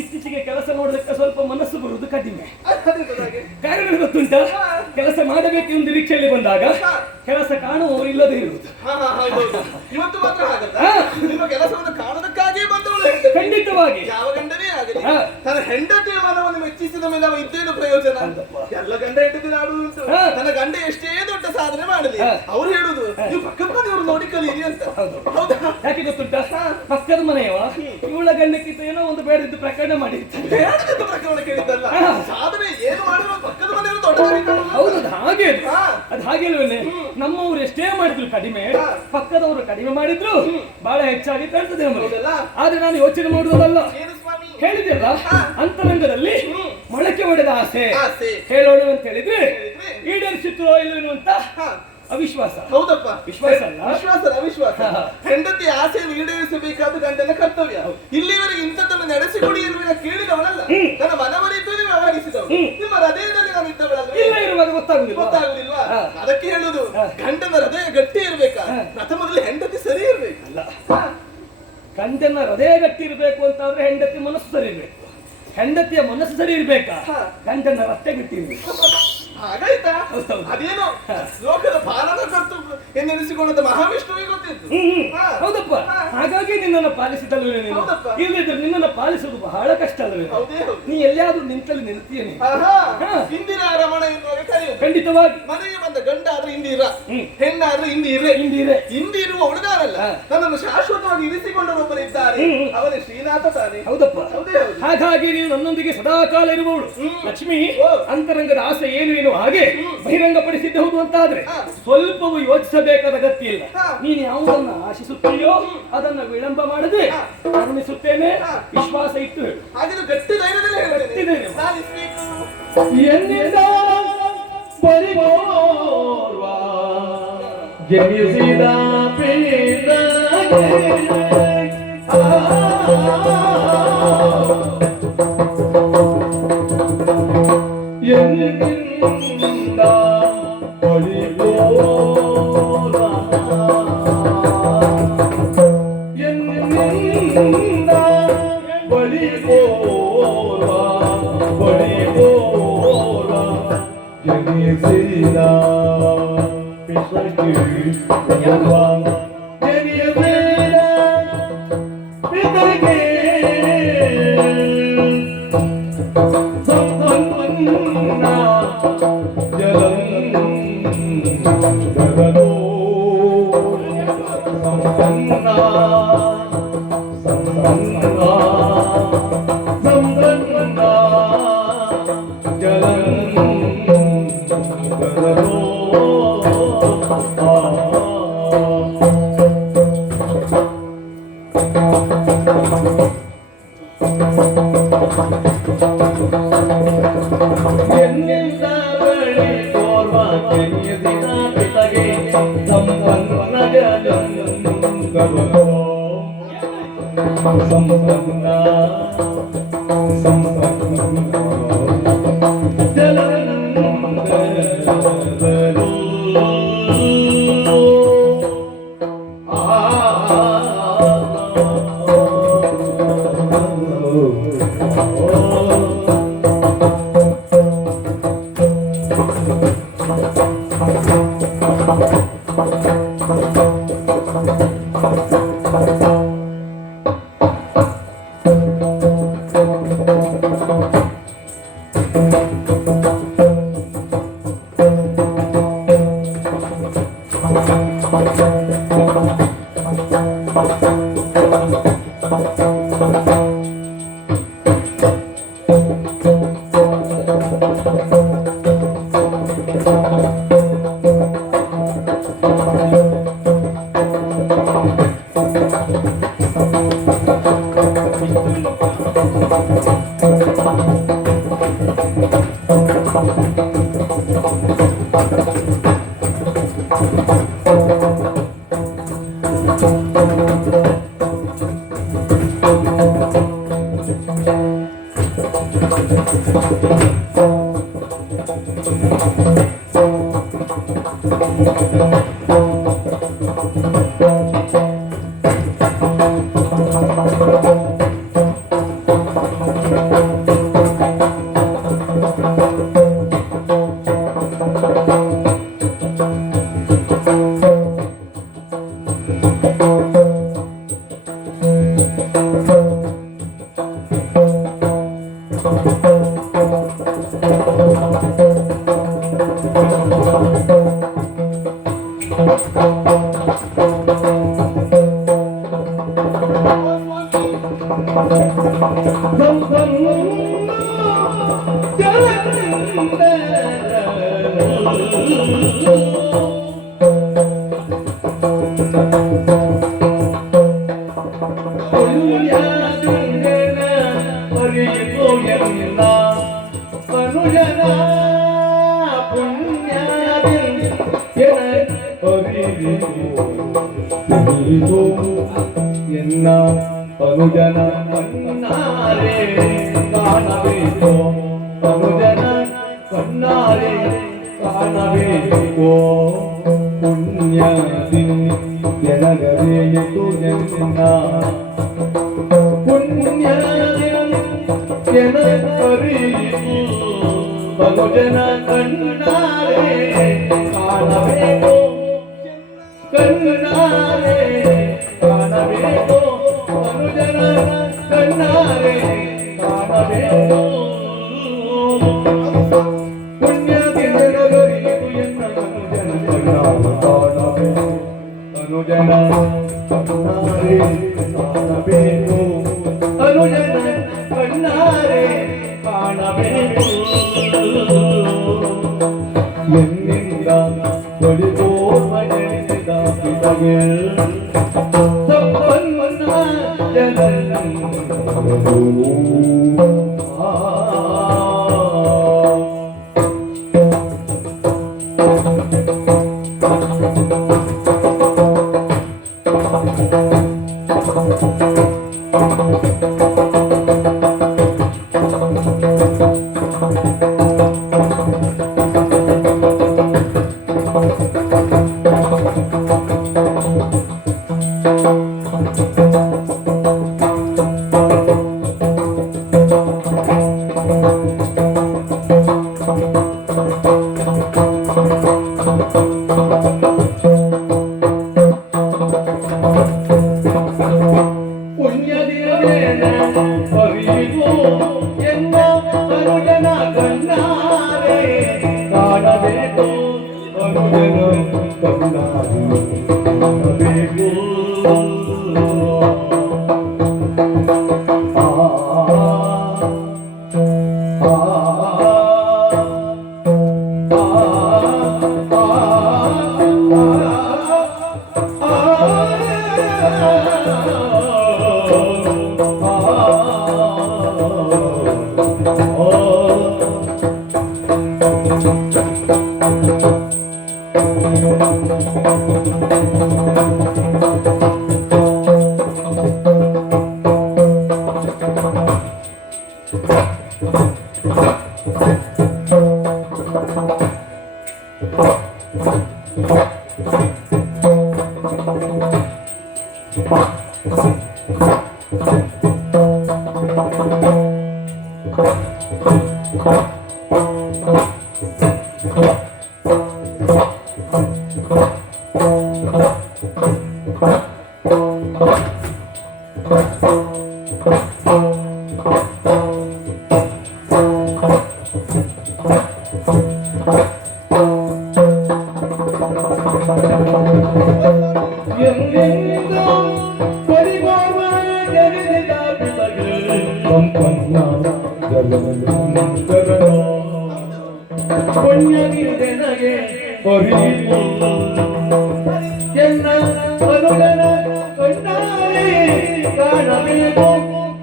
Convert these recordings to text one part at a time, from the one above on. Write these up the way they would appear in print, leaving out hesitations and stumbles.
ಇತ್ತೀಚೆಗೆ ಕೆಲಸ ಮಾಡೋದಕ್ಕೆ ಸ್ವಲ್ಪ ಮನಸ್ಸು ಬರುವುದು ಕಡಿಮೆ. ಕಾರಣ ಗೊತ್ತುಂಟ, ಕೆಲಸ ಮಾಡಬೇಕೆಂದು ನಿರೀಕ್ಷೆಯಲ್ಲಿ ಬಂದಾಗ ಕೆಲಸ ಕಾಣುವವರು ಇಲ್ಲದೆ ಇರುವುದು. ಇವತ್ತು ಮಾತ್ರ ಕೆಲಸವನ್ನು ಕಾಣೋದಕ್ಕಾಗಿ ಬಂದವಳು ಖಂಡಿತವಾಗಿ ಯಾವ ಗಂಡನೇ ಆಗಲಿ ತನ್ನ ಹೆಂಡತಿಯ ಮನವನ್ನು ಮೆಚ್ಚಿಸಿದ ಮೇಲೆ ಅವ ಇದ್ದೇನು ಪ್ರಯೋಜನ? ಎಲ್ಲ ಗಂಡ ಹೆಂಡತಿ ಆಡುವುದುಂಟು. ತನ್ನ ಗಂಡ ಎಷ್ಟೇ ದೊಡ್ಡ ಸಾಧನೆ ಮಾಡಲಿ ಅವ್ರು ಹೇಳುದು ನೀವು ಪಕ್ಕದ ಮನೆಯವರು ನೋಡಿ ಕಲೀರಿ ಅಂತ. ಹೌದಾ? ಯಾಕೆ ಗೊತ್ತುಂಟ, ಪಕ್ಕದ ಮನೆಯವ ಇವಳ ಗಂಡಕ್ಕಿಂತ ಏನೋ ಒಂದು ಬೇಡದ್ದು ಪ್ರಕರಣ ಮಾಡಿರ್ತಾರೆ. ಬೇಡದ್ದು ಪ್ರಕರಣ ಕೇಳಿದ್ದಲ್ಲ, ಸಾಧನೆ ಏನು ಮಾಡಿದ್ರು ಪಕ್ಕದ ಮನೆಯವರು ದೊಡ್ಡ. ಹೌದು, ಹಾಗೆ ಅದು ಹಾಗೆ ಅಲ್ವೇನೆ. ನಮ್ಮವ್ರು ಎಷ್ಟೇ ಮಾಡಿದ್ರು ಕಡಿಮೆ, ಪಕ್ಕದವರು ಕಡಿಮೆ ಮಾಡಿದ್ರು ಬಹಳ ಹೆಚ್ಚಾಗಿ ಕಾಣ್ತದೆ ನಮಗೆ. ಆದ್ರೆ ನಾನು ಯೋಚನೆ ಮಾಡುವುದಲ್ಲ, ಹೇಳಿದೆಲ್ಲ ಅಂತರಂಗದಲ್ಲಿ ಮೊಳಕೆ ಹೊಡೆದ ಆಸೆ ಹೇಳೋಣ ಅಂತ ಹೇಳಿದ್ರೆ ಈಡೇರಿಸಿತ್ತು ಇಲ್ವೇನು ಅಂತ ಅವಿಶ್ವಾಸ. ಹೌದಪ್ಪ, ವಿಶ್ವಾಸ ಅಲ್ಲ, ವಿಶ್ವಾಸ ಅವಿಶ್ವಾಸ. ಹೆಂಡತಿ ಆಸೆಯನ್ನು ಈಡೇರಿಸಬೇಕಾದ ಗಂಡನ ಕರ್ತವ್ಯ. ಇಲ್ಲಿವರೆಗೆ ಇಂಥದ್ದನ್ನು ನಡೆಸಿಕೊಡಿ ಎನ್ನುವ ಕೇಳಿದವನಲ್ಲ, ನನ್ನ ಮನವರಿತು ನೀವು ವ್ಯವಹರಿಸಿದವರು. ನಿಮ್ಮ ಹೃದಯದಲ್ಲಿ ನಾನು ಇದ್ದವಳಲ್ಲ, ಇರುವಾಗ ಗೊತ್ತಾಗುದಿಲ್ವಾ? ಅದಕ್ಕೆ ಹೇಳುದು ಗಂಡನ ಹೃದಯ ಗಟ್ಟಿ ಇರ್ಬೇಕಾ, ಪ್ರಥಮದಲ್ಲಿ ಹೆಂಡತಿ ಸರಿ ಇರ್ಬೇಕಲ್ಲ. ಗಂಡನ ಹೃದಯ ಗಟ್ಟಿ ಇರ್ಬೇಕು ಅಂತಾದ್ರೆ ಹೆಂಡತಿ ಮನಸ್ಸು ಸರಿ ಇರ್ಬೇಕು. ಹೆಂಡತಿಯ ಮನಸ್ಸು ಸರಿ ಇರ್ಬೇಕಾ, ಗಂಡನ ರಸ್ತೆ ಗಟ್ಟಿ ಇರ್ಬೇಕು. ಹಾಗಾಯ್ತಾ? ಅದೇನೋ ಲೋಕದ ಪಾಲನ ಕರ್ತು ಎನ್ನೆನಿಸಿಕೊಂಡ ಮಹಾವಿಷ್ಣುವಿಗೆ ಗೊತ್ತಿತ್ತು. ಹೌದಪ್ಪ, ಹಾಗಾಗಿ ನಿನ್ನನ್ನು ಪಾಲಿಸಿದಲ್ವೇ ನೀನು. ಇಲ್ಲದಿದ್ರೆ ನಿನ್ನನ್ನು ಪಾಲಿಸುವುದು ಬಹಳ ಕಷ್ಟ ಅಲ್ವೇ? ನೀ ಎಲ್ಲಿಯಾದ್ರೂ ನಿಂತಲ್ಲಿ ನಿಲ್ತೀಯ ನೀನು. ಇಂದಿರಾ ರಮಣ ಎನ್ನುವಾಗ ಕರೆಯುವುದು ಖಂಡಿತವಾಗಿ. ಮನೆಗೆ ಬಂದ ಗಂಡ ಆದ್ರೆ ಇಂದಿರ, ಹೆಣ್ಣಾದ್ರೆ ಇಂದಿರೆ. ಇಂದಿರುವ ಉಳಿದಾರಲ್ಲ, ನನ್ನನ್ನು ಶಾಶ್ವತವಾಗಿ ಇರಿಸಿಕೊಂಡವರೊಬ್ಬರಿದ್ದಾರೆ, ಅವನೇ ಶ್ರೀನಾಥ ತಾನೆ. ಹೌದಪ್ಪ, ಹಾಗಾಗಿ ನೀನು ನನ್ನೊಂದಿಗೆ ಸದಾಕಾಲ ಇರುವವಳು. ಲಕ್ಷ್ಮಿ, ಅಂತರಂಗದ ಆಸೆ ಏನು ಹಾಗೆ ಬಹಿರಂಗ ಪಡಿಸಿದ್ದೆ ಹೌದು ಅಂತಾದ್ರೆ ಸ್ವಲ್ಪವೂ ಯೋಚಿಸಬೇಕಾದ ಅಗತ್ಯ ಇಲ್ಲ. ನೀನು ಯಾವುದನ್ನ ಆಶಿಸುತ್ತೀಯೋ ಅದನ್ನ ವಿಳಂಬ ಮಾಡದೆ ಕರುಣಿಸುತ್ತೇನೆ, ವಿಶ್ವಾಸ ಇಟ್ಟು ಹೇಳು. ಹಾಗೆ ಗಟ್ಟಿ ಧೈರ್ಯದಲ್ಲಿ ಹೇಳ್ತೇನೆ. ಜನಿಸಿದ ಪೀಡ ಎನ್ನ ಅನುಜನ ಕಣ್ಣಾರೆ ಕಾಣಬೇಕು ಅನುಜನ ಕಣ್ಣಾರೆ ಕಾಣಬೇಕು ಪುಣ್ಯದಿ ಎನಗರೆಯಿತು ಎನ್ನ ಪುಣ್ಯದಿ ಎನಗರೆಯಿತು ಅನುಜನ ಕಣ್ಣಾರೆ ಕಾಣಬೇಕು ಕಣ್ಣಾರೆ ಕಾಣಬೇಕು ಅನುಜನ ಕಣ್ಣಾರೆ ಕಾಣಬೇಕು ಪುಣ್ಯದಿನಗರಿದು ಎನ್ನ ಅನುಜನ ಕಣ್ಣಾರೆ ಕಾಣಬೇಕು ಅನುಜನ ಕಣ್ಣಾರೆ ಕಾಣಬೇಕು ಅನುಜನ ಕಣ್ಣಾರೆ ಕಾಣಬೇಕು ಎನ್ನಿಂದ ಬಳಿದೋ ಮನೆಸಿದ ಪಿತಗೆ ತಪ್ಪನ್ನ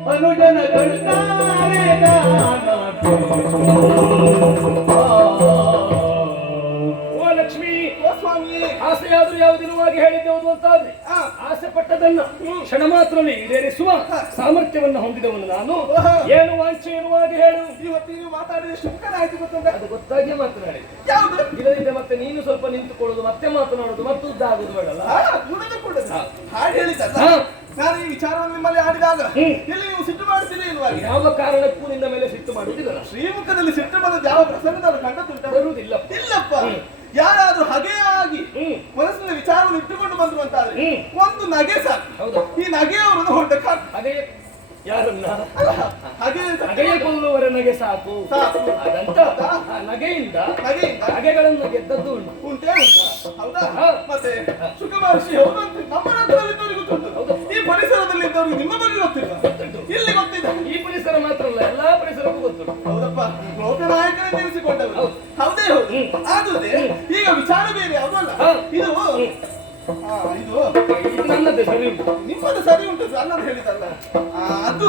ಅನುಜನ ಓ ಲಕ್ಷ್ಮಿ, ಓ ಸ್ವಾಮಿ, ಆಸೆಯಾದ್ರೂ ಯಾವ ದಿನವಾಗಿ ಹೇಳಿದ್ದೆವುದು ಅಂತಾದ್ರೆ ಆಸೆ ಪಟ್ಟದನ್ನ ಕ್ಷಣ ಮಾತ್ರ ಈಡೇರಿಸುವ ಸಾಮರ್ಥ್ಯವನ್ನು ಹೊಂದಿದವನು ನಾನು. ಏನು ವಾಂಛೆ ಇರುವಾಗಿ ಹೇಳು. ಇವತ್ತು ನೀವು ಮಾತಾಡಿದ ಶುಭಕರಾಯ್ತು ಗೊತ್ತಂದ್ರೆ ಅದು ಗೊತ್ತಾಗಿ ಮಾತನಾಡಿ. ಯಾವುದು ಇಲ್ಲದಿದ್ದರೆ ಮತ್ತೆ ನೀನು ಸ್ವಲ್ಪ ನಿಂತುಕೊಳ್ಳೋದು, ಮತ್ತೆ ಮಾತನಾಡೋದು, ಮತ್ತು ಉದ್ದ ಆಗೋದು ಬೇಡಲ್ಲ. ಹಾಗೆ ಹೇಳಿದ್ದಲ್ಲ, ನಾನು ಈ ವಿಚಾರವನ್ನು ನಿಮ್ಮಲ್ಲಿ ಆಡಿದಾಗ ಇಲ್ಲಿ ನೀವು ಸಿಟ್ಟು ಮಾಡ್ತೀರಿ ಇಲ್ವಾಗಿ? ಯಾವ ಕಾರಣಕ್ಕೂ ನಿನ್ನ ಮೇಲೆ ಸಿಟ್ಟು ಮಾಡುವುದಿಲ್ಲ. ಶ್ರೀಮುಖದಲ್ಲಿ ಸಿಟ್ಟು ಬರೋದು ಯಾವ ಪ್ರಸಂಗದವರು ಕಂಡದುಂಟ? ಬರುವುದಿಲ್ಲ. ಇಲ್ಲಪ್ಪ, ಯಾರಾದ್ರೂ ಹಾಗೆಯಾಗಿ ಮನಸ್ಸಿನ ವಿಚಾರವನ್ನು ಇಟ್ಟುಕೊಂಡು ಬಂದ್ರು ಅಂತಾದ್ರೆ ಒಂದು ನಗೆ ಸಾಕು. ಹೌದು, ಈ ನಗೆಯವರನ್ನು ಹೊಂಟ ಹಾಗೆ ಯಾರನ್ನ ಹಾಗೆ ಕೊಲ್ಲುವರ ನಗೆ ಸಾಕು. ಅದಂತ ನಗೆಯಿಂದ ನಗೆಗಳನ್ನು ಗೆದ್ದದ್ದು ಉಂಟು. ಉಂಟೇ ಉಂಟಾ? ಹೌದಾ ಹಾ. ಮತ್ತೆ ಶುಕ ಮಹರ್ಷಿ ಹೌದಂತೆ ನಮ್ಮ ರಾಜ್ಯದಲ್ಲಿದ್ದವರಿಗೆ ಗೊತ್ತುಂಟು ಈ ಪರಿಸರದಲ್ಲಿ ಇದ್ದವರಿಗೆ ನಿಮ್ಮ ಬಗ್ಗೆ ಗೊತ್ತಿಲ್ಲ ಗೊತ್ತುಂಟು. ಇಲ್ಲಿ ಗೊತ್ತಿದೆ ಈ ಪರಿಸರ ಮಾತ್ರ ಅಲ್ಲ ಎಲ್ಲಾ ಪರಿಸರಕ್ಕೂ ಗೊತ್ತು. ಹೌದಪ್ಪ ಲೋಕನಾಯಕನೇ ನಿಲ್ಲಿಸಿಕೊಂಡವರು ಹೌದೇ ಹೌದು ಆದ್ರೆ ಈಗ ವಿಚಾರ ಬೇರೆ ಯಾವುದು ಅಲ್ಲ ಹಾ. ಇದು ಇದು ಇದು ನನ್ನದೇ ಸರಿ ಉಂಟು. ನಿಮ್ಮದು ಸರಿ ಉಂಟು ಅನ್ನೋದು ಹೇಳಿದಲ್ಲ ಅದು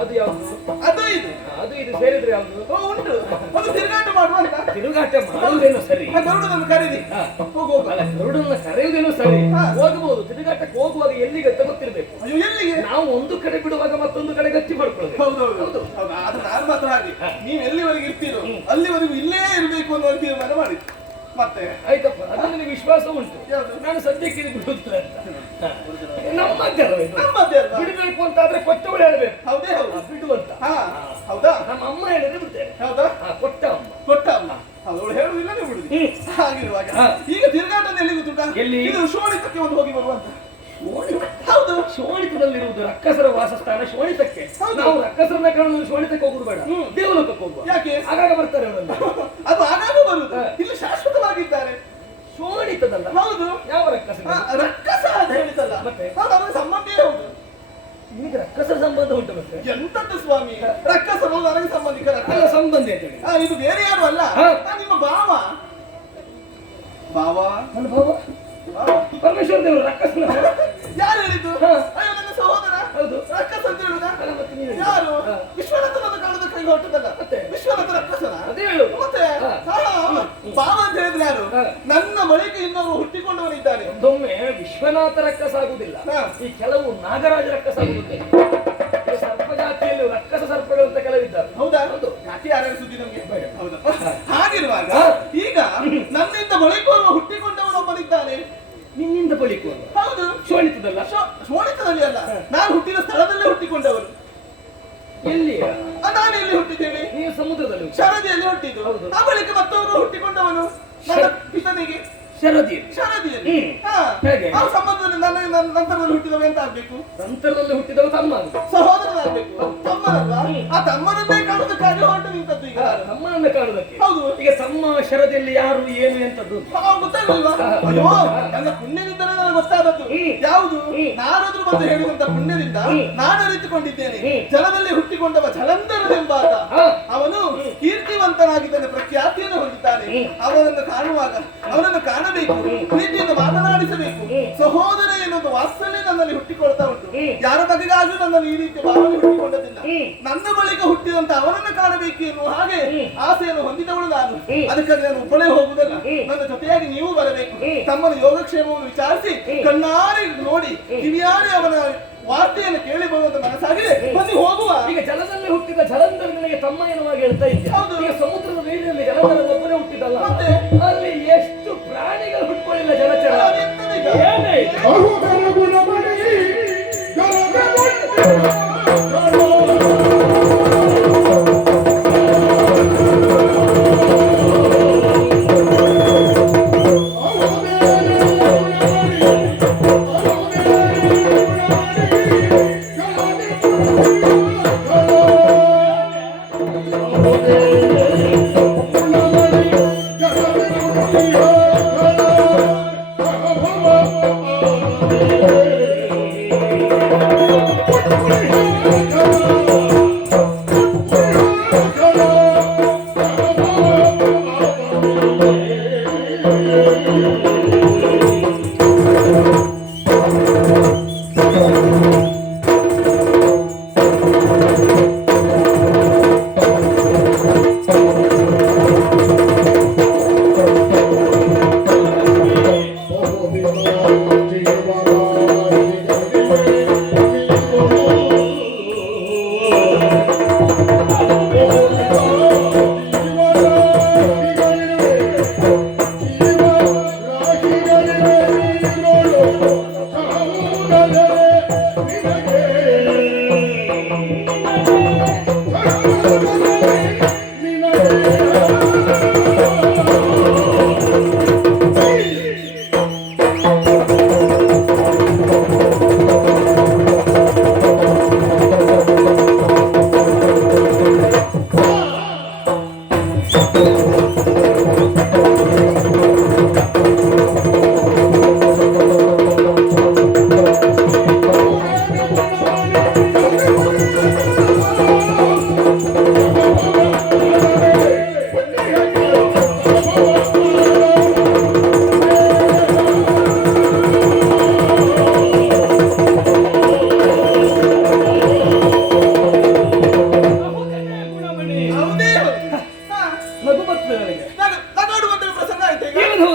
ಅದು ಯಾವುದು? ಅದು ಇದು ಅದು ಇದು ಸೇರಿದ್ರೆ ಯಾವುದು? ಉಂಟು ಒಂದು ತಿರುಗಾಟ ಮಾಡುವಂತ ತಿರುಗಾಟ ಮಾಡುವುದೇನೋ ಸರಿ. ಗರುಡನನ್ನು ಕರೀರಿ ಹಾ. ಹೋಗು ಅಲ್ಲ ಗರುಡನ್ನ ಕರೆಯುವುದೇನೋ ಸರಿ. ಹಾ. ಹೋಗಬಹುದು. ತಿರುಗಾಟಕ್ಕೆ ಹೋಗುವಾಗ ಎಲ್ಲಿಗೆ ಅಂತ ಗೊತ್ತಿರ್ಬೇಕು. ಅಯ್ಯೋ ಎಲ್ಲಿಗೆ ನಾವು ಒಂದು ಕಡೆ ಬಿಡುವಾಗ ಮತ್ತೊಂದು ಕಡೆ ಗಟ್ಟಿ ಮಾಡ್ಕೊಳ್ಳೋದು. ಹೌದೌದು ಹೌದು ಆದ್ರೆ ನಾನು ಮಾತ್ರ ಹಾಗೆ ನೀವು ಎಲ್ಲಿವರೆಗೆ ಇರ್ತೀರೋ ಅಲ್ಲಿವರೆಗೂ ಇಲ್ಲೇ ಇರಬೇಕು ಅನ್ನೋ ತೀರ್ಮಾನ ಮಾಡಿದ್ದು ಮತ್ತೆ ಆಯ್ತಪ್ಪ, ಅದು ನಿನಗೆ ವಿಶ್ವಾಸ ಉಂಟು. ಯಾವುದು? ನಾನು ಸದ್ಯಕ್ಕೆ ಇದು ಬಿಡುತ್ತಿಲ್ಲ ಅಂತ. ಹಾ. ನಮ್ಮದ್ದಲ್ಲ ಇದು. ನಮ್ಮದೇ ಅಲ್ವಾ? ಬಿಡಬೇಕು ಅಂತಾದ್ರೆ ಕೊಟ್ಟವಳು ಹೇಳ್ಬೇಕು. ಹೌದೇ ಹೌದು ಬಿಡು ಅಂತ. ಹಾ ಹೌದಾ ನಮ್ಮ ಅಮ್ಮ ಹೇಳಿದ್ರೆ ಬಿಡ್ತೇನೆ. ಹೌದಾ ಕೊಟ್ಟ ಅಮ್ಮ. ಕೊಟ್ಟ ಅಲ್ಲ ಅವಳು ಹೇಳುದಿಲ್ಲ ನೀವು ಬಿಡುದು ಹಾಗಿರುವಾಗ ಹಾ. ಈಗ ತಿರುಗಾಟದ ಎಲ್ಲಿ ಗೊತ್ತುಂಟಾ ಎಲ್ಲಿ? ಇದು ಶೋಣಿತಕ್ಕೆ ಒಂದು ಹೋಗಿ ಬರುವಂತ ಶೋಣಿತ. ಹೌದು ಶೋಣಿತದಲ್ಲಿರುವುದು ರಕ್ಕಸರ ವಾಸಸ್ಥಾನ ಶೋಣಿತಕ್ಕೆ. ಹೌದು. ನಾವು ರಕ್ಕಸರನ್ನ ಕಾಣುವುದು ಶೋಣಿತಕ್ಕೆ ಹೋಗುದು ಬೇಡ. ದೇವಲೋಕಕ್ಕೆ ಹೋಗುವ. ಯಾಕೆ? ಆಗಾಗ ಬರ್ತಾರೆ ಅವರಲ್ಲಿ. ಅದು ಆಗಾಗ ಬರುದು ಹಾ. ಇಲ್ಲಿ ಶಾಶ್ವತವಾಗಿದ್ದಾರೆ ಶೋಣಿತದಲ್ಲ. ಹೌದು ಯಾವ ರಕ್ಕಸರ? ರಕ್ಕಸ ಅಂತ ಹೇಳಿದಲ್ಲ ಮತ್ತೆ? ಹೌದು ಅದರ ಸಂಬಂಧೇ ಹೌದು ನಿಮಗೆ ರಕ್ಕಸರ ಸಂಬಂಧ ಉಂಟು ಮತ್ತೆ? ಎಂತದ್ದು ಸ್ವಾಮಿ ರಕ್ಕಸರು ನನಗೆ ಸಂಬಂಧಿಕರ ಅಲ್ಲ ಸಂಬಂಧ ಅಂತ ಹೇಳಿ. ಇದು ಬೇರೆ ಯಾರು ಅಲ್ಲ ಹಾ. ನಿಮ್ಮ ಭಾವ ಭಾವ ನನ್ನ ಭಾವ ಪರಮೇಶ್ವರ ದೇವರು ರಕ್ಕಸನ. ಯಾರು ಹೇಳಿದ್ದು ಹಾ. ಅಯ್ಯೋ ನನ್ನ ಸಹೋದರ ಹೌದು. ರಕ್ಕಸ ಅಂತ ಹೇಳುದ ಅಲ್ಲ ಮತ್ತೆ ನೀನು ಯಾರು ಹಾ. ವಿಶ್ವನಾಥನನ್ನು ಕಾಣದ ಕೈಗೆ ಹೊಟ್ಟದಲ್ಲ ಮತ್ತೆ? ವಿಶ್ವನಾಥ ರಕ್ಕಸನ ಅದೇ ಹೇಳು. ಮತ್ತೆ ಹಾ. ಭಾವ ಅಂತ ಹೇಳಿದ್ರೆ ಯಾರು ಹಾ. ನನ್ನ ಬಳಿಕ ಇನ್ನೊಬ್ಬರು ಹುಟ್ಟಿಕೊಂಡವನಿದ್ದಾನೆ ಒಂದೊಮ್ಮೆ ವಿಶ್ವನಾಥ ರಕ್ಕಸ ಆಗುದಿಲ್ಲ. ಹಾ. ಈ ಕೆಲವು ನಾಗರಾಜ ರಕ್ಕಸ ಆಗುತ್ತದೆ. ಈ ಸರ್ಪ ಜಾತಿಯಲ್ಲಿ ರಕ್ಕಸ ಸರ್ಪಗಳು ಅಂತ ಕೆಲವಿದ್ದಾರೆ. ಹೌದಾ ಹೌದು. ಜಾತಿ ಯಾರ್ಯಾರ ಸುದ್ದಿ ನಮ್ಗೆ ಬೇಡ. ಹೌದಾ ಹಾಗಿರುವಾಗ ಹಾ. ಈಗ ನನ್ನಿಂದ ಬಳಿಕವರು ಹುಟ್ಟಿಕೊಂಡವನೊಬ್ಬನಿದ್ದಾನೆ ನಿನ್ನಿಂದ ಬಳಿಕುವ ಹೌದು ಶೋಣಿತದಲ್ಲ. ಶೋಣಿತದಲ್ಲಿ ಅಲ್ಲ ನಾನು ಹುಟ್ಟಿದ ಸ್ಥಳದಲ್ಲೇ ಹುಟ್ಟಿಕೊಂಡವರು ಎಲ್ಲಿ? ನಾನು ಎಲ್ಲಿ ಹುಟ್ಟಿದ್ದೇನೆ ನೀವು ಸಮುದ್ರದಲ್ಲಿ ಶರದಿಯಲ್ಲಿ ಹುಟ್ಟಿದ್ದು ಹೌದು. ಆ ಬಳಿಕ ಮತ್ತೊಬ್ಬರು ಹುಟ್ಟಿಕೊಂಡವನು ನನ್ನ ಪಿತನಿಗೆ ಶರದಿ. ಶರದಿಯಲ್ಲಿ ಹಾ. ಹೇಗೆ? ಆ ಸಂಬಂಧದಲ್ಲಿ ನನ್ನ ನಂತರದಲ್ಲಿ ಹುಟ್ಟಿದವ ಎಂತ ಆಗ್ಬೇಕು ನಂತರದಲ್ಲಿ ಹುಟ್ಟಿದವ ತಮ್ಮ. ಸಹೋದರನಾಗ್ಬೇಕು ತಮ್ಮನಲ್ವಾ ಆ ತಮ್ಮನನ್ನೇ ಕಾಣುವುದಕ್ಕಾಗಿ ಹೊರಟು ನಿಂತದ್ದು ಈಗ ನಾನು. ತಮ್ಮನನ್ನ ಕಾಣುವುದಕ್ಕೆ. ಹೌದು ಈಗ ತಮ್ಮ ಶರದಿಯಲ್ಲಿ ಯಾರು ಏನು ಎಂತದ್ದು? ಗೊತ್ತಾಗಲ್ವಾ ಅಯ್ಯೋ ನನ್ನ ಪುಣ್ಯದಿಂದಲೇ ನನಗೆ ಗೊತ್ತಾದದ್ದು ಯಾವುದು ನಾನಾದ್ರೂ ಬಂದು ಹೇಳಿದಂತ ಪುಣ್ಯದಿಂದ ನಾನು ಅರಿತುಕೊಂಡಿದ್ದೇನೆ ಜಲದಲ್ಲಿ ಹುಟ್ಟಿಕೊಂಡವ ಜಲಂಧರನೆಂಬಾತ ಅವನು ಕೀರ್ತಿವಂತನಾಗಿದ್ದಾನೆ ಪ್ರಖ್ಯಾತಿಯನ್ನು ಹೊಂದಿದ್ದಾನೆ ಅವನನ್ನು ಕಾಣುವಾಗ ಅವನನ್ನು ಕಾಣಬೇಕು ಪ್ರೀತಿಯಿಂದ ಮಾತನಾಡಿಸಬೇಕು ಸಹೋದರ ಎನ್ನುವುದು ವಾತ್ಸಲ್ಯ ನನ್ನಲ್ಲಿ ಹುಟ್ಟಿಕೊಳ್ತಾ ಉಂಟು ಯಾರ ಬಗೆಗಾದ್ರೂ ನನ್ನಲ್ಲಿ ಈ ರೀತಿ ಭಾವನೆ ಹುಟ್ಟಿಕೊಂಡದಿಲ್ಲ ನನ್ನ ಬಳಿಕ ಹುಟ್ಟಿದಂತ ಅವನನ್ನು ಕಾಣಬೇಕು ಎನ್ನುವ ಹಾಗೆ ಆಸೆಯನ್ನು ಹೊಂದಿದವಳು ನಾನು ಅದಕ್ಕಾಗಿ ನಾನು ಒಬ್ಬಳೇ ಹೋಗುವುದಲ್ಲ ನನ್ನ ಜೊತೆಯಾಗಿ ನೀವು ಬರಬೇಕು ತಮ್ಮನ ಯೋಗಕ್ಷೇಮವನ್ನು ವಿಚಾರಿಸಿ ಕಣ್ಣಾರೆ ನೋಡಿ ಕಿವಿಯಾರೆ ಅವನ ವಾರ್ತೆಯನ್ನು ಕೇಳಿ ಬರುವಂತ ಮನಸ್ಸಾಗಿದೆ ಬನ್ನಿ ಹೋಗುವ. ಈಗ ಜಲದಲ್ಲಿ ಹುಟ್ಟಿದ ಜಲಂಧರ ನಿನಗೆ ತಮ್ಮ ಎನ್ನುವಾಗ ಹೇಳ್ತಾ ಇದ್ದೆ. ಹೌದು. ಈಗ ಸಮುದ್ರದ ನೀರಿನಲ್ಲಿ ಜಲಂಧರ ಒಬ್ಬನೇ ಹುಟ್ಟಿದಲ್ಲ. ಮತ್ತೆ? ಅಲ್ಲಿ ಎಷ್ಟು ಪ್ರಾಣಿಗಳು ಹುಟ್ಕೊಳ್ಳಿಲ್ಲ ಜಲಚರ. ಅದೆಂತದೀಗ? ಏನೇ ಇದು?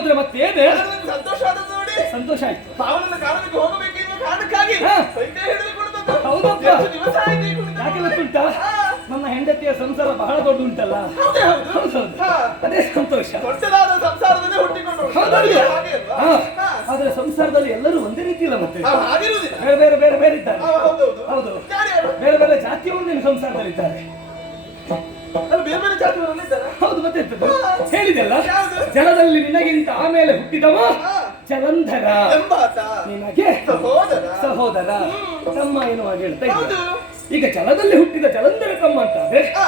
ಹೋದ್ರೆ ಮತ್ತೇನೆ ನನಗೆ ಸಂತೋಷ ಆದದ್ದು ನೋಡಿ. ಸಂತೋಷ ಆಯ್ತು. ಭಾವನನ್ನ ಕಾರಣಕ್ಕೆ ಹೋಗಬೇಕು ಎನ್ನುವ ಕಾರಣಕ್ಕಾಗಿ ಹಾ. ಕೈ ಹಿಡಿದು ಕುಳಿತದ್ದು. ಹೌದಪ್ಪ. ಎಷ್ಟು ದಿವಸ ಆಯ್ತು ಈ ಕುಳಿತದ್ದು? ಯಾಕೆ ಗೊತ್ತುಂಟಾ, ಹಾ. ನನ್ನ ಹೆಂಡತಿಯ ಸಂಸಾರ ಬಹಳ ದೊಡ್ಡ ಉಂಟಲ್ಲ. ಹೌದೇ ಹೌದು. ಹೌದೌದು. ಹಾ. ಅದೇ ಸಂತೋಷ. ದೊಡ್ಡದಾದ ಸಂಸಾರದಲ್ಲೇ ಹುಟ್ಟಿಕೊಂಡು ಹೌದೌದು. ಹಾಗೆ ಅಲ್ವಾ? ಹಾ. ಹಾ. ಆದ್ರೆ ಸಂಸಾರದಲ್ಲಿ ಎಲ್ಲರೂ ಒಂದೇ ರೀತಿ ಇಲ್ಲ ಮತ್ತೆ. ಹಾಗಿರುವುದಿಲ್ಲ. ಬೇರೆ ಬೇರೆ ಬೇರೆ ಬೇರೆ ಇದ್ದಾರೆ. ಹೌದೌದು. ಹೌದು. ಯಾರ್ಯಾರು? ಬೇರೆ ಬೇರೆ ಜಾತಿಯವರು ನಿನ್ನ ಸಂಸಾರದಲ್ಲಿ ಇದ್ದಾರೆ. ಅಲ್ಲಿ ಬೇರೆ ಬೇರೆ ಜಾತಿಯವರೆಲ್ಲ ಇದ್ದಾರಾ? ಹೌದು, ಮತ್ತೆ ಎಂತದ್ದು? ಹೇಳಿದೆಲ್ಲ, ಯಾವುದು? ಜಲದಲ್ಲಿ ನಿನಗಿಂತ ಆಮೇಲೆ ಹುಟ್ಟಿದವ ಹಾ. ಜಲಂಧರ, ಎಂಬಾತ ನಿನಗೆ ಸಹೋದರ. ಸಹೋದರ, ತಮ್ಮ ಎನ್ನುವಾಗ ಹೇಳ್ತಾ ಇದ್ದ. ಹೌದು. ಈಗ ಜಲದಲ್ಲಿ ಹುಟ್ಟಿದ ಜಲಂಧರ ತಮ್ಮ ಅಂತಾದ್ರೆ ಹಾ.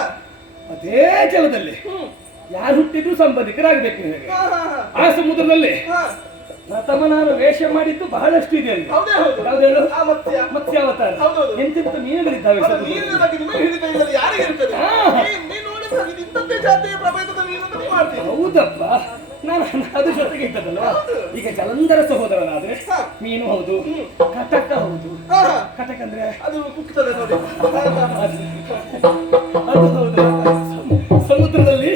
ಅದೇ ಜಲದಲ್ಲಿ ಯಾರು ಹುಟ್ಟಿದ್ರು ಸಂಬಂಧಿಕರಾಗಬೇಕು ನಿನಗೆ. ಹಾ, ಹಾ, ಹಾ. ಆ ಸಮುದ್ರದಲ್ಲಿ ಹಾ. ತಮ್ಮ ನಾನು ವೇಷ ಮಾಡಿದ್ದು ಬಹಳಷ್ಟು ಇದೆ ಅಲ್ಲಿ. ಹೌದೇ ಹೌದು. ಯಾವ್ದು ಹೇಳು? ಆ ಮತ್ಸ್ಯ. ಮತ್ಸ್ಯಾವತಾರ. ಹೌದೌದು. ಎಂತೆಂತ ಮೀನುಗಳಿದ್ದಾವೆ ಅದು ಸಮುದ್ರದಲ್ಲಿ. ನೀರಿನ ಬಗ್ಗೆ ನಿಮಗೆ ಹಿಡಿತ ಇಲ್ಲದೆ ಯಾರಿಗೆ ಇರ್ತದೆ? ಹಾ. ನೀನು ನೋಡಿದ್ರೆ ಇದು ಇಂಥದ್ದೇ ಜಾತಿಯ ಪ್ರಭೇದದ ಮೀನು ಅಂತ ನೀವು ಮಾಡ್ತೀರಿ. ಹೌದಪ್ಪ, ನಾನು ಅದ್ರ ಜೊತೆಗೆ ಇದ್ದದಲ್ವಾ. ಈಗ ಜಲಂಧರ ಸಹೋದರನಾದ್ರೆ ಹಾ. ಮೀನು ಹೌದು, ಕಟಕ ಹೌದು. ಹಾ, ಹಾ. ಕಟಕ ಅಂದ್ರೆ ಅದು ಕುಕ್ತದೆ ನೋಡಿ. ಹಾ, ಹಾ, ಹಾ. ಅದು ಹೌದು. ಸಮುದ್ರದಲ್ಲಿ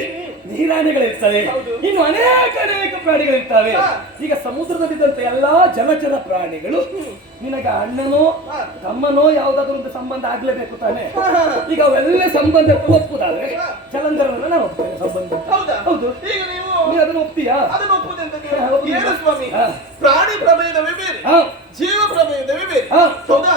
ನೀರಾನೆಗಳಿರ್ತವೆ, ಹೌದು. ಇನ್ನು ಅನೇಕ ಅನೇಕ ಪ್ರಾಣಿಗಳಿರ್ತವೆ. ಹಾ. ಈಗ ಸಮುದ್ರದಲ್ಲಿದ್ದಂತೆ ಎಲ್ಲಾ ಜಲಚರ ಪ್ರಾಣಿಗಳು ನಿನಗೆ ಅಣ್ಣನೋ ಹಾ. ತಮ್ಮನೋ ಯಾವ್ದಾದ್ರು ಒಂದು ಸಂಬಂಧ ಆಗ್ಲೇಬೇಕು ತಾನೆ. ಹಾ, ಹಾ, ಹಾ. ಈಗ ಅವೆಲ್ಲ ಸಂಬಂಧಕ್ಕೆ ಒಪ್ಪುದಾದ್ರೆ ಹಾ. ಜಲಂಧರನ್ನ ನಾನು ಒಪ್ತೇನೆ ಸಂಬಂಧ. ಹೌದಾ? ಹೌದು. ಈಗ ನೀವು ನೀ ಅದನ್ನ ಒಪ್ತೀಯಾ? ಅದನ್ನು ಒಪ್ಪುವುದೆಂತ ಹಾ, ಹೌದು. ಏನು ಸ್ವಾಮಿ? ಹಾ. ಪ್ರಾಣಿ ಪ್ರಭೇದವೇ ಬೇರೆ, ಹಾ. ಜೀವ ಪ್ರಭೇದವೇ ಬೇರೆ. ಹಾ. ಹೌದಾ?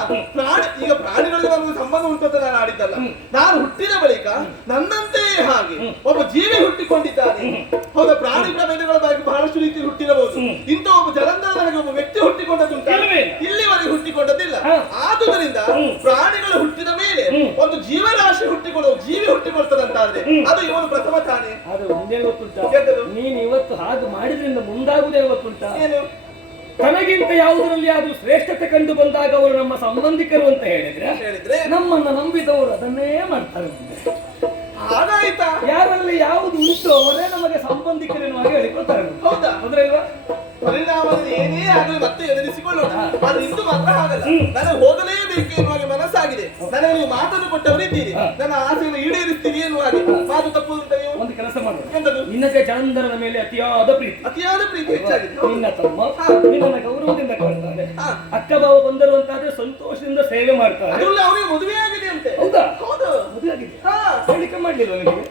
ಈಗ ಪ್ರಾಣಿಗಳಿಗೆ ನನಗೆ ಸಂಬಂಧ ಉಂಟಂತ ನಾನು ಆಡಿದ್ದಲ್ಲ. ನಾನು ಹುಟ್ಟಿದ ಬಳಿಕ ನನ್ನಂತೆಯೇ ಹಾಗೆ ಒಬ್ಬ ಜೀವಿ ಹುಟ್ಟಿಕೊಂಡಿದ್ದಾನೆ. ಹೌದಾ? ಪ್ರಾಣಿ ಪ್ರಭೇದಗಳ ಬಗ್ಗೆ ಬಹಳಷ್ಟು ರೀತಿ ಹುಟ್ಟಿರಬಹುದು. ಇಂಥ ಒಬ್ಬ ಜಲಂಧರನಾಗಿ ಒಬ್ಬ ವ್ಯಕ್ತಿ ಹುಟ್ಟಿಕೊಂಡದ್ದುಂಟ? ಇಲ್ಲವೇ ಇಲ್ಲ. ಇಲ್ಲಿವರೆಗೆ ಹುಟ್ಟಿಕೊಂಡದ್ದಿಲ್ಲ. ಹಾ. ಆದುದರಿಂದ ಪ್ರಾಣಿಗಳು ಹುಟ್ಟಿದ ಮೇಲೆ ಒಂದು ಜೀವರಾಶಿ ಹುಟ್ಟಿಕೊಳ್ಳುವ ಜೀವಿ ಹುಟ್ಟಿಕೊಳ್ತದಂತಾದ್ರೆ ಅದು ಇವನು ಪ್ರಥಮ ತಾನೇ. ಅದು ಒಂದೇ ಗೊತ್ತುಂಟಾ, ಎಂತದು? ನೀನು ಇವತ್ತು ಹಾಗೆ ಮಾಡಿದ್ರಿಂದ ಮುಂದಾಗುವುದೇ ಗೊತ್ತುಂಟಾ. ಏನು? ತನಗಿಂತ ಯಾವುದರಲ್ಲಿ ಆದ್ರೂ ಶ್ರೇಷ್ಠತೆ ಕಂಡು ಬಂದಾಗ ಅವರು ನಮ್ಮ ಸಂಬಂಧಿಕರು ಅಂತ ಹೇಳಿದ್ರೆ ನಮ್ಮನ್ನ ನಂಬಿದವರು ಅದನ್ನೇ ಮಾಡ್ತಾರೆ ಮುಂದೆ. ಹಾಗಾಯ್ತಾ? ಯಾರಲ್ಲಿ ಯಾವುದು ಉಂಟು ಅವರೇ ನಮಗೆ ಸಂಬಂಧಿಕರೆನ್ನುವಾಗ ಹೇಳಿಕೊಳ್ತಾರೆ. ಹೌದಾ? ಹೌದ್ರ ಇಲ್ವಾ? ಪರಿಣಾಮದಲ್ಲಿ ಏನೇ ಆಗಲಿ ಮತ್ತೆ ಎದುರಿಸಿಕೊಳ್ಳೋಣ. ಆದ್ರೆ ಇಂದು ಮಾತ್ರ ಹಾಗಲ್ಲ. ನನಗೆ ಹೋಗಲೇಬೇಕು ಎನ್ನುವ ಮನಸ್ಸಾಗಿದೆ. ನನಗೆ ನೀವು ಮಾತನ್ನು ಕೊಟ್ಟವರಿದ್ದೀರಿ, ನನ್ನ ಆಸೆಯನ್ನು ಈಡೇರಿಸ್ತೀರಿ ಎನ್ನುವ ಹಾಗೆ. ಮಾತು ತಪ್ಪುದುಂಟ ನೀವು? ಒಂದು ಕೆಲಸ ಮಾಡೋಣ, ಎಂತದು? ನಿನ್ನಕ್ಕೆ ಜಲಂಧರನ ಮೇಲೆ ಅತಿಯಾದ ಪ್ರೀತಿ, ಅತಿಯಾದ ಪ್ರೀತಿ ಹೆಚ್ಚಾಗಿದೆ. ನಿನ್ನ ತಮ್ಮ ನಿನ್ನನ್ನ ಗೌರವದಿಂದ ಕಾಣ್ತಾರೆ. ಹಾ. ಅಕ್ಕ ಬಾವ ಬಂದರು ಅಂತಾದ್ರೆ ಸಂತೋಷದಿಂದ ಸೇವೆ ಮಾಡ್ತಾರೆ. ಅದರಲ್ಲಿ ಅವನಿಗೆ ಮದುವೆ ಆಗಿದೆ ಅಂತೆ. ಹೌದಾ? ಹೌದು. ಮದುವೆ ಆಗಿದೆ. ಹಾ. ಹೇಳಿಕೆ ಮಾಡ್ಲಿಲ್ಲ ನನಗೆ.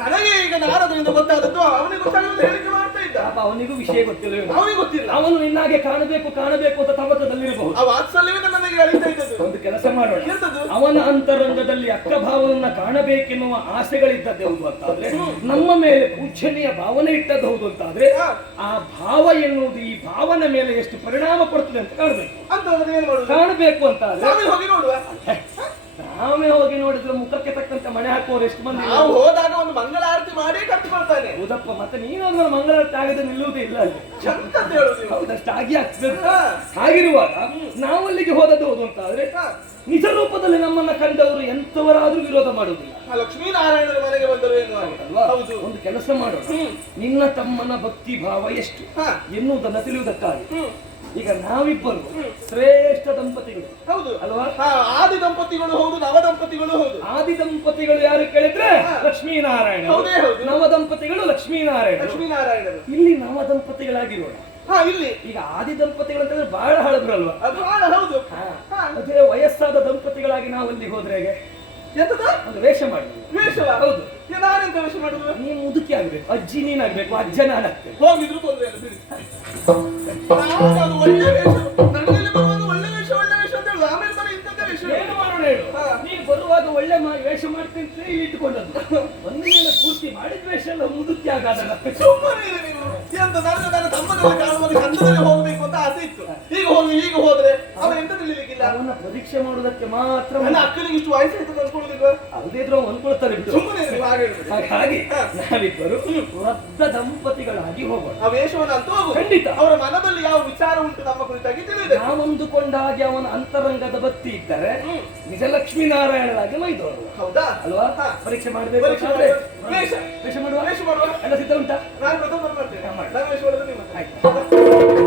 ನನಗೆ ಈಗ ನಾರದರಿಂದ ಗೊತ್ತಾದದ್ದು, ಅವನಿಗೆ ಗೊತ್ತಾಗಲು ಹೇಳಿಕೆ ಮಾಡ್ತಾ ಇದ್ದ. ಪಾಪ ಅವನಿಗೂ ವಿಷಯ ಗೊತ್ತಿಲ್ಲ. ಅವನಿಗೆ ಗೊತ್ತಿಲ್ಲ. ಅವನು ನಿನ್ನಾಗೆ ಕಾಣಬೇಕು ಕಾಣಬೇಕು ಅಂತ ತವಕದಲ್ಲಿರಬಹುದು. ಆ ವಾತ್ಸಲ್ಯವೇ ನನಗೆ ಅಳಿತಾ ಇದ್ದದ್ದು. ಒಂದು ಕೆಲಸ ಮಾಡೋಣ, ಎಂತದು? ಅವನ ಅಂತರಂಗದಲ್ಲಿ ಅಕ್ಕ ಭಾವನನ್ನ ಕಾಣಬೇಕೆನ್ನುವ ಆಸೆಗಳಿದ್ದದ್ದು ಹೌದು ಅಂತಾದ್ರೆ, ನಮ್ಮ ಮೇಲೆ ಪೂಜ್ಯನೀಯ ಭಾವನೆ ಇಟ್ಟದ್ದು ಹೌದು ಅಂತಾದ್ರೆ, ಆ ಭಾವ ಎನ್ನುವುದು ಈ ಭಾವನೆ ಮೇಲೆ ಎಷ್ಟು ಪರಿಣಾಮ ಕೊಡ್ತದೆ ಅಂತ ಕಾಣಬೇಕು. ಅಂತ ಏನ್ ಮಾಡುದು? ಕಾಣಬೇಕು ಅಂತ ಆದ್ರೆ ನಾವೇ ಹೋಗಿ ನೋಡುವ. ನಾವೇ ಹೋಗಿ ನೋಡಿದ್ರೆ ಮುಖಕ್ಕೆ ತಕ್ಕಂತೆ ಮನೆ ಹಾಕುವವರು ಎಷ್ಟು ಮಂದಿ ಇಲ್ಲ? ನಾವು ಹೋದಾಗ ಒಂದು ಮಂಗಳ ಆರತಿ ಮಾಡಿ ಕಟ್ಟಿಕೊಳ್ತಾನೆ. ಹೌದಪ್ಪ, ಮತ್ತೆ ನೀನೊಂದು ಮಂಗಳಾರತಿ ಆಗದೆ ನಿಲ್ಲುವುದೇ ಇಲ್ಲ ಅಲ್ಲಿ. ಎಂತ ಹೇಳುದು ನೀವು? ಹೌದಷ್ಟು ಆಗಿ ಆಗ್ತದೆ. ಹಾಗಿರುವಾಗ ನಾವಲ್ಲಿಗೆ ಹೋದದ್ದು ಹೌದು ಅಂತ ಆದ್ರೆ, ನಿಜ ರೂಪದಲ್ಲಿ ನಮ್ಮನ್ನ ಕಂಡವರು ಎಂತವರಾದ್ರೂ ವಿರೋಧ ಮಾಡುವುದಿಲ್ಲ. ಲಕ್ಷ್ಮೀನಾರಾಯಣರ ಮನೆಗೆ ಬಂದರು ಎನ್ನುವ ಅಲ್ವಾ? ಹೌದು. ಒಂದು ಕೆಲಸ ಮಾಡೋಣ, ನಿನ್ನ ತಮ್ಮನ ಭಕ್ತಿ ಭಾವ ಎಷ್ಟು ಎನ್ನುವುದನ್ನು ತಿಳಿಯುವುದಕ್ಕಾಗಿ ಈಗ ನಾವಿಬ್ಬರು ಶ್ರೇಷ್ಠ ದಂಪತಿಗಳು. ಹೌದು ಅಲ್ವಾ? ಆದಿ ದಂಪತಿಗಳು ಹೌದು, ನವ ದಂಪತಿಗಳು ಹೌದು. ಆದಿ ದಂಪತಿಗಳು ಯಾರು ಕೇಳಿದ್ರೆ ಲಕ್ಷ್ಮೀನಾರಾಯಣ, ಹೌದೇ ಹೌದು. ನವ ದಂಪತಿಗಳು ಲಕ್ಷ್ಮೀನಾರಾಯಣ. ಲಕ್ಷ್ಮೀನಾರಾಯಣರು. ಇಲ್ಲಿ ನವ ದಂಪತಿಗಳಾಗಿರೋಣ. ಇಲ್ಲಿ ಈಗ ಆದಿ ದಂಪತಿಗಳು ಅಂತಂದ್ರೆ ಬಹಳ ಹಳಬ್ರಲ್ವಾ? ಅದು ಬಹಳ ಹೌದು. ಅದೇ ವಯಸ್ಸಾದ ದಂಪತಿಗಳಾಗಿ ನಾವಲ್ಲಿ ಹೋದ್ರೆ ಹೇಗೆ? ಎಂತದ? ಒಂದು ವೇಷ ಮಾಡಿ. ವೇಷವ? ಹೌದು. ನಾನೆಂತ ವೇಷ ಮಾಡುದು? ನೀನು ಮುದುಕಿ ಆಗ್ಬೇಕು, ಅಜ್ಜಿ ನೀನಾಗ್ಬೇಕು, ಅಜ್ಜ ನಾನಾಗ್ತೇನೆ. ಹೋಗಿದ್ರು ತೊಂದ್ರೆ ಇಲ್ಲ ಬಿಡಿ. ಅದು ಒಳ್ಳೆ ವೇಷ. ನನಗೆಲ್ಲ ಬರುವಾಗ ಒಳ್ಳೆ ವೇಷ ಅಂತ ಹೇಳುದು, ಆಮೇಲೆ ಬರೀ ಇಂಥದ್ದೇ ವೇಷ. ಏನು ಮಾಡೋಣ ಹೇಳು? ನೀನು ಬರುವಾಗ ಒಳ್ಳೆ ವೇಷ ಮಾಡ್ತೀನಿ ಇಲ್ಲಿ ಇಟ್ಟುಕೊಂಡದ್ದು. ಒಂದು ಮೇಲೆ ಪೂರ್ತಿ ಮಾಡಿದ ವೇಷ ಎಲ್ಲ ಮುದುಕಿ ಆಗಾದಲ್ಲ. ಸುಮ್ಮನೆ ನೀವು ಎಂತ? ನನ್ನ ತಮ್ಮನೆಲ್ಲ ಕಾಣುವಾಗ ಚಂದದಲ್ಲಿ ಹೋಗ್ಬೇಕು ಅಂತ ಆಸೆ ಇತ್ತು. ಈಗ ಹೋದ್ರೆ ಅವನ ಎಂತ ತಿಳಿಲಿಕ್ಕಿಲ್ಲ. ಅವನ ಪರೀಕ್ಷೆ ಮಾಡುವುದಕ್ಕೆ ಮಾತ್ರ. ನನ್ನ ಅಕ್ಕನಿಗೆ ಇಷ್ಟು ವಯಸ್ಸು ಆಯ್ತು ಅನ್ಕೊಳ್ಳೋದಿಲ್ವಾ? ಅಲ್ಲದೇ ಇದ್ರು ಅನ್ಕೊಳ್ತಾರೆ ಬಿಟ್ಟು. ಸುಮ್ಮನೆ ಹಾಗೆ ಹಾಗಾಗಿ ನಾವಿಬ್ಬರು ವೃದ್ಧ ದಂಪತಿಗಳಾಗಿ ಹೋಗೋಣ. ಆ ವೇಷವನ್ನು ಅಂತೂ ಹೋಗುದು. ಖಂಡಿತ. ಅವರ ಮನದಲ್ಲಿ ಯಾವ ವಿಚಾರ ಉಂಟು ನಮ್ಮ ಕುರಿತಾಗಿ ತಿಳಿದೆ. ನಾವಂದುಕೊಂಡ ಹಾಗೆ ಅವನ ಅಂತರಂಗದ ಭಕ್ತಿ ಇದ್ದರೆ ನಿಜ ಲಕ್ಷ್ಮೀನಾರಾಯಣರಾಗಿ ಮೈದವರು. ಹೌದಾ? ಅಲ್ವಾ? ಪರೀಕ್ಷೆ ಮಾಡಬೇಕು. ವೇಷ ಮಾಡುವ. ವೇಷ ಮಾಡುವ. ಎಲ್ಲ ಸಿದ್ಧ ಉಂಟಾ? ನಾನು ಪ್ರಥಮ ಮಾಡ್ತೇನೆ. ನಾನು ವೇಷ ಮಾಡೋದು ನೀವು. ಆಯ್ತು.